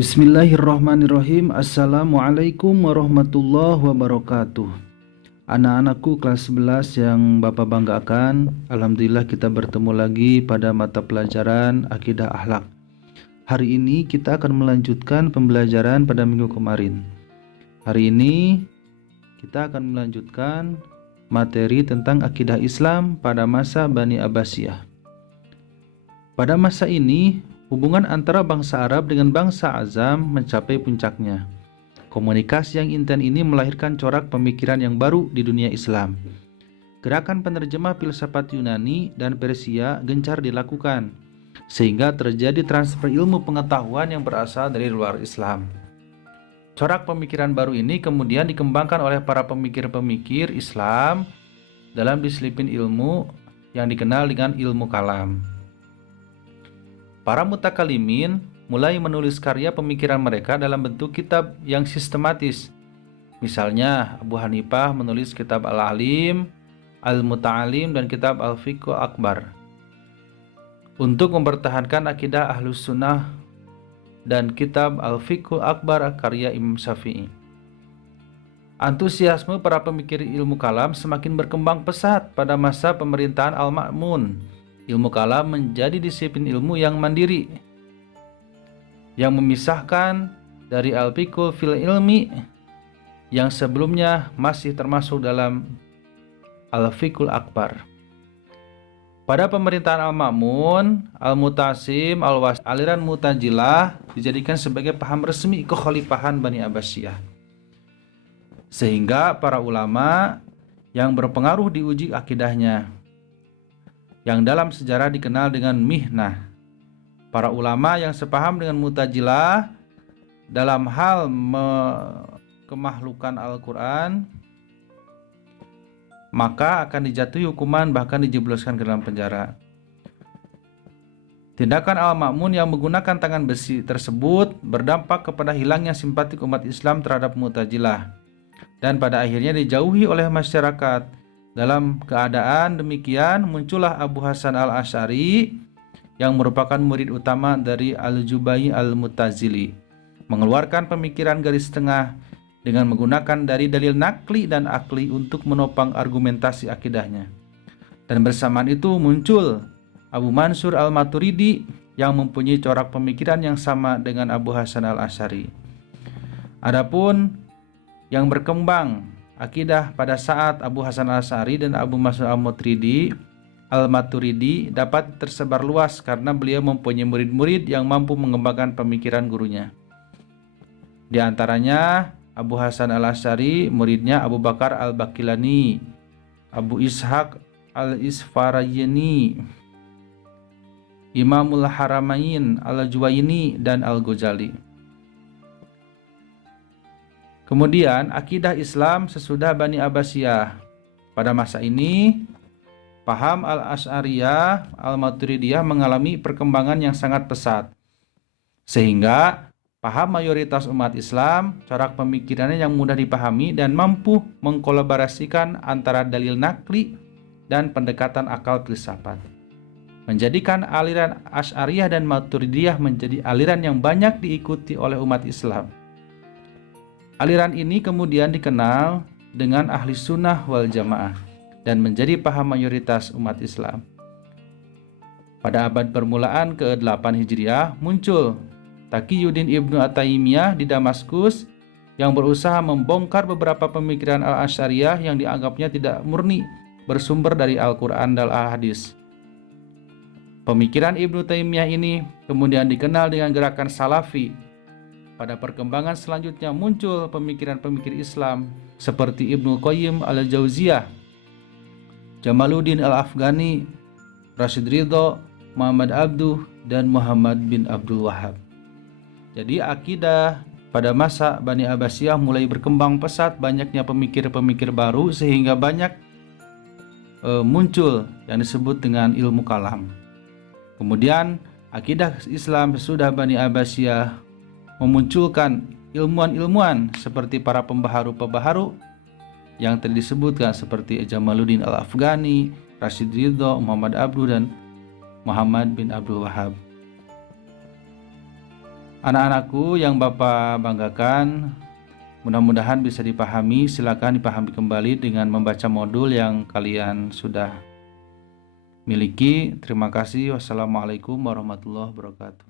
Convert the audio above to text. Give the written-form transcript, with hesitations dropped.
Bismillahirrahmanirrahim. Assalamualaikum warahmatullahi wabarakatuh. Anak-anakku kelas 11 yang Bapak banggakan, Alhamdulillah kita bertemu lagi pada mata pelajaran Akidah Akhlak. Hari ini kita akan melanjutkan pembelajaran pada minggu kemarin. Hari ini kita akan melanjutkan materi tentang akidah Islam pada masa Bani Abbasiyah. Pada masa ini, hubungan antara bangsa Arab dengan bangsa Azam mencapai puncaknya. Komunikasi yang intens ini melahirkan corak pemikiran yang baru di dunia Islam. Gerakan penerjemah filsafat Yunani dan Persia gencar dilakukan, sehingga terjadi transfer ilmu pengetahuan yang berasal dari luar Islam. Corak pemikiran baru ini kemudian dikembangkan oleh para pemikir-pemikir Islam dalam disiplin ilmu yang dikenal dengan ilmu kalam. Para mutakalimin mulai menulis karya pemikiran mereka dalam bentuk kitab yang sistematis. Misalnya, Abu Hanifah menulis kitab Al-Alim, Al-Muta'alim, dan kitab Al-Fiqh Akbar. Untuk mempertahankan akidah Ahlus Sunnah dan kitab Al-Fiqh Akbar karya Imam Syafi'i. Antusiasme para pemikir ilmu kalam semakin berkembang pesat pada masa pemerintahan Al-Ma'mun. Ilmu kalam menjadi disiplin ilmu yang mandiri, yang memisahkan dari al-fiqh fil ilmi yang sebelumnya masih termasuk dalam al-fiqhul akbar. Pada pemerintahan Al-Ma'mun, Al-Mutasim, aliran Mu'tazilah dijadikan sebagai paham resmi kekhalifahan Bani Abbasiyah. Sehingga para ulama yang berpengaruh diuji akidahnya, yang dalam sejarah dikenal dengan mihnah. Para ulama yang sepaham dengan Mu'tazilah dalam hal kemahlukan Al-Quran, maka akan dijatuhi hukuman, bahkan dijebloskan ke dalam penjara. Tindakan Al-Ma'mun yang menggunakan tangan besi tersebut berdampak kepada hilangnya simpatik umat Islam terhadap Mu'tazilah, dan pada akhirnya dijauhi oleh masyarakat. Dalam keadaan demikian, muncullah Abu Hasan al-Asy'ari yang merupakan murid utama dari Al-Jubai al-Mu'tazili, mengeluarkan pemikiran garis tengah dengan menggunakan dari dalil nakli dan akli untuk menopang argumentasi akidahnya. Dan bersamaan itu muncul Abu Mansur al-Maturidi yang mempunyai corak pemikiran yang sama dengan Abu Hasan al-Asy'ari. Adapun yang berkembang akidah pada saat Abu Hasan al-Asy'ari dan Abu Mansur al-Maturidi dapat tersebar luas karena beliau mempunyai murid-murid yang mampu mengembangkan pemikiran gurunya. Di antaranya Abu Hasan al-Asy'ari, muridnya Abu Bakar al-Baqillani, Abu Ishaq al-Isfarayini, Imamul Haramain al-Juwaini, dan Al-Ghazali. Kemudian akidah Islam sesudah Bani Abbasiyah. Pada masa ini, paham Al-Asy'ariyah, Al-Maturidiyah mengalami perkembangan yang sangat pesat. Sehingga paham mayoritas umat Islam, corak pemikirannya yang mudah dipahami dan mampu mengkolaborasikan antara dalil nakli dan pendekatan akal filsafat, menjadikan aliran Asy'ariyah dan Maturidiyah menjadi aliran yang banyak diikuti oleh umat Islam. Aliran ini kemudian dikenal dengan Ahli Sunnah wal Jamaah dan menjadi paham mayoritas umat Islam. Pada abad permulaan ke-8 Hijriah muncul Taqiyuddin Ibnu At-Taimiyah di Damaskus yang berusaha membongkar beberapa pemikiran Al-Asy'ariyah yang dianggapnya tidak murni bersumber dari Al-Quran dan Al-Hadis. Pemikiran Ibnu Taimiyah ini kemudian dikenal dengan gerakan Salafi. Pada perkembangan selanjutnya muncul pemikiran-pemikir Islam seperti Ibnu Qayyim al-Jauziyah, Jamaluddin al-Afghani, Rashid Ridho, Muhammad Abduh, dan Muhammad bin Abdul Wahhab. Jadi akidah pada masa Bani Abbasiyah mulai berkembang pesat, banyaknya pemikir-pemikir baru sehingga banyak muncul yang disebut dengan ilmu kalam. Kemudian akidah Islam sesudah Bani Abbasiyah memunculkan ilmuwan-ilmuwan seperti para pembaharu-pembaharu yang tadi disebutkan seperti Jamaluddin al-Afghani, Rashid Ridho, Muhammad Abduh, dan Muhammad bin Abdul Wahhab. Anak-anakku yang Bapak banggakan, mudah-mudahan bisa dipahami. Silakan dipahami kembali dengan membaca modul yang kalian sudah miliki. Terima kasih. Wassalamualaikum warahmatullahi wabarakatuh.